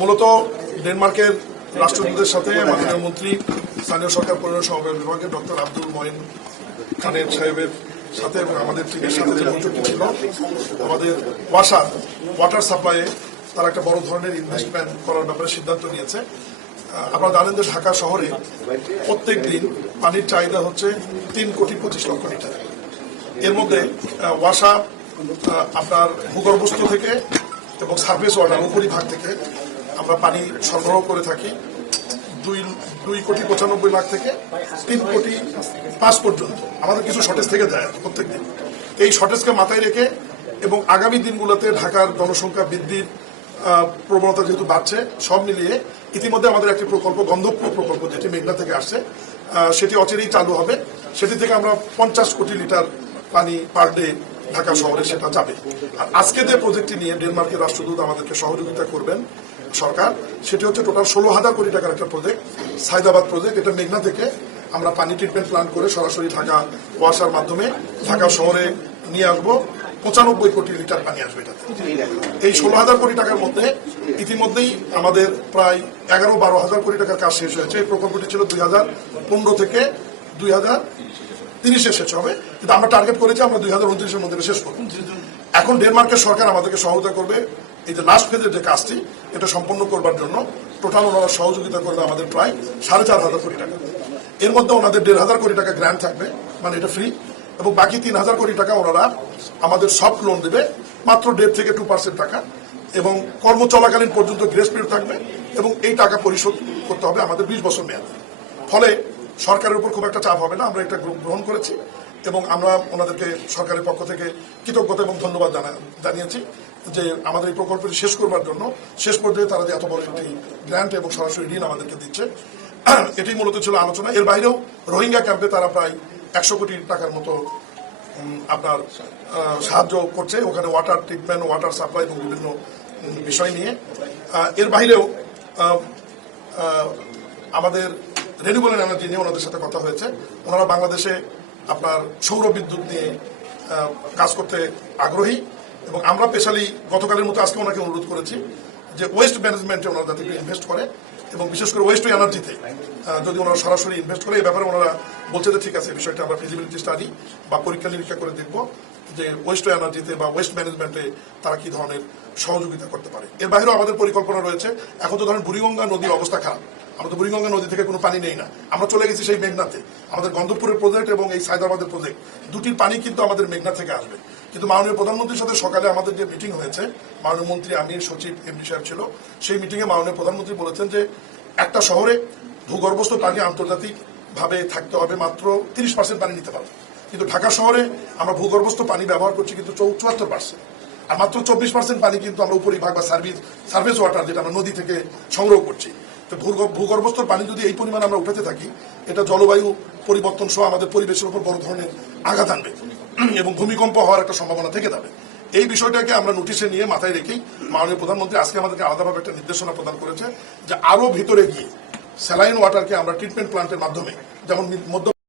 মূলত ডেনমার্কের রাষ্ট্রদূতের সাথে মাননীয় মন্ত্রী স্থানীয় সরকার পরিবহন সমবায় বিভাগের ডক্টর আব্দুল মঈন খানের সাহেবের সাথে এবং আমাদের টিমের সাথে যে বৈঠকটি ছিল, আমাদের ওয়াটার সাপ্লাইয়ে তারা একটা বড় ধরনের ইনভেস্টমেন্ট করার ব্যাপারে সিদ্ধান্ত নিয়েছে। আপনারা জানেন যে ঢাকা শহরে প্রত্যেক দিন পানির চাহিদা হচ্ছে 3,25,00,000 লিটার। এর মধ্যে ওয়াসা আপনার ভূগর্ভস্থ থেকে এবং সার্ফেস ওয়াটার উপরিভাগ থেকে আমরা পানি সরবরাহ করে থাকি 2,95,00,000 থেকে 3,05,00,000 পর্যন্ত। আমাদের কিছু শর্টেজ থেকে যায় প্রত্যেক দিন। এই শর্টেজকে মাথায় রেখে এবং আগামী দিনগুলোতে ঢাকার জনসংখ্যা বৃদ্ধির প্রবণতা যেহেতু বাড়ছে, সব মিলিয়ে ইতিমধ্যে আমাদের একটি প্রকল্প গন্ধবপুর প্রকল্প যেটি মেঘনা থেকে আসছে, সেটি অচিরেই চালু হবে। সেটি থেকে আমরা 50 কোটি লিটার পানি পার ডে ঢাকা শহরে সেটা যাবে। আর আজকে যে প্রজেক্টটি নিয়ে ডেনমার্কের রাষ্ট্রদূত আমাদেরকে সহযোগিতা করবেন সরকার, সেটি হচ্ছে টোটাল 16,000 কোটি টাকার একটা প্রজেক্ট, সাইদাবাদ প্রজেক্ট। এটা মেঘনা থেকে আমরা পানি ট্রিটমেন্ট প্ল্যান্ট করে সরাসরি ঢাকা ওয়াসার মাধ্যমে ঢাকা শহরে নিয়ে আসবো। 95 কোটি লিটার পানি আসবে এটাতে। এই 16,000 কোটি টাকার মধ্যে ইতিমধ্যেই আমাদের প্রায় 11-12,000 কোটি টাকার কাজ শেষ হয়েছে। এই প্রকল্পটি ছিল 2015 থেকে 2030 শেষ হবে, কিন্তু আমরা টার্গেট করেছি আমরা 2029-এর মধ্যে শেষ করব। এখন ডেনমার্কের সরকার আমাদেরকে সহায়তা করবে এই যে লাস্ট ফেজের যে কাজটি, এটা সম্পন্ন করবার জন্য টোটাল ওনারা সহযোগিতা করবে আমাদের প্রায় 4,500 কোটি টাকা। এর মধ্যে ওনাদের 1,500 কোটি টাকা গ্র্যান্ট থাকবে, মানে এটা ফ্রি, এবং বাকি 3,000 কোটি টাকা ওনারা আমাদের সফট লোন দেবে, মাত্র 1.5 থেকে 2% টাকা, এবং কর্ম চলাকালীন পর্যন্ত গ্রেস পিরিয়ড থাকবে, এবং এই টাকা পরিশোধ করতে হবে আমাদের 20 বছর মেয়াদ। ফলে সরকারের উপর খুব একটা চাপ হবে না। আমরা এটা গ্রহণ করেছি এবং আমরা ওনাদেরকে সরকারের পক্ষ থেকে কৃতজ্ঞতা এবং ধন্যবাদ জানিয়েছি যে আমাদের এই প্রকল্পটি শেষ করবার জন্য শেষ পর্যায়ে তারা যে এত বড় একটি গ্র্যান্ট এবং সরাসরি ঋণ আমাদেরকে দিচ্ছে, এটাই মূলত ছিল আলোচনা। এর বাইরেও রোহিঙ্গা ক্যাম্পে তারা প্রায় 100 কোটি টাকার মতো আপনার সাহায্য করছে, ওখানে ওয়াটার ট্রিটমেন্ট, ওয়াটার সাপ্লাই এবং বিভিন্ন বিষয় নিয়ে। এর বাইরেও আমাদের রেনিউয়েবল এনার্জি নিয়ে ওনাদের সাথে কথা হয়েছে। ওনারা বাংলাদেশে আপনার সৌর বিদ্যুৎ নিয়ে কাজ করতে আগ্রহী, এবং আমরা স্পেশালি গতকালের মতো আজকে ওনাকে অনুরোধ করেছি যে ওয়েস্ট ম্যানেজমেন্টে ওনারা যাতে ইনভেস্ট করে, এবং বিশেষ করে ওয়েস্ট এনার্জিতে যদি ওনারা সরাসরি ইনভেস্ট করে। এই ব্যাপারে ওনারা বলছে যে ঠিক আছে, বিষয়টা আমরা ফিজিবিলিটি স্টাডি বা পরীক্ষা নিরীক্ষা করে দেখব যে ওয়েস্ট এনার্জিতে বা ওয়েস্ট ম্যানেজমেন্টে তারা কি ধরনের সহযোগিতা করতে পারে। এর বাইরেও আমাদের পরিকল্পনা রয়েছে। এখন তো ধরেন বুড়িগঙ্গা নদীর অবস্থা খারাপ, আমরা তো বুড়িগঙ্গা নদী থেকে কোনো পানি নেই না, আমরা চলে গেছি সেই মেঘনাতে। আমাদের গন্ধবপুরের প্রজেক্ট এবং এই সাইদাবাদের প্রজেক্ট দুটির পানি কিন্তু আমাদের মেঘনা থেকে আসবে। কিন্তু মাননীয় প্রধানমন্ত্রীর সাথে সকালে আমাদের যে মিটিং হয়েছে, মাননীয় মন্ত্রী, আমির, সচিব, এমডি সাহেব ছিল, সেই মিটিংয়ে মাননীয় প্রধানমন্ত্রী বলেছেন যে একটা শহরে ভূগর্ভস্থ পানি আন্তর্জাতিক ভাবে থাকতে হবে, মাত্র 30% পানি নিতে পারবে। কিন্তু ঢাকা শহরে আমরা ভূগর্ভস্থ পানি ব্যবহার করছি কিন্তু 74%, আর মাত্র 24% পানি কিন্তু আমরা উপরিভাগ বা সার্ফেস ওয়াটার, যেটা আমরা নদী থেকে সংগ্রহ করছি। তো ভূগর্ভস্থ পানি যদি এই পরিমাণ আমরা উঠাতে থাকি, এটা জলবায়ু পরিবর্তন সহ আমাদের পরিবেশের উপর বড় ধরনের আঘাত আনবে এবং ভূমিকম্প হওয়ার একটা সম্ভাবনা থেকে যাবে। এই বিষয়টাকে আমরা নোটিশে নিয়ে মাথায় রেখেই মাননীয় প্রধানমন্ত্রী আজকে আমাদেরকে আলাদাভাবে একটা নির্দেশনা প্রদান করেছে যে আরো ভিতরে গিয়ে স্যালাইন ওয়াটারকে আমরা ট্রিটমেন্ট প্ল্যান্টের মাধ্যমে, যেমন মধ্য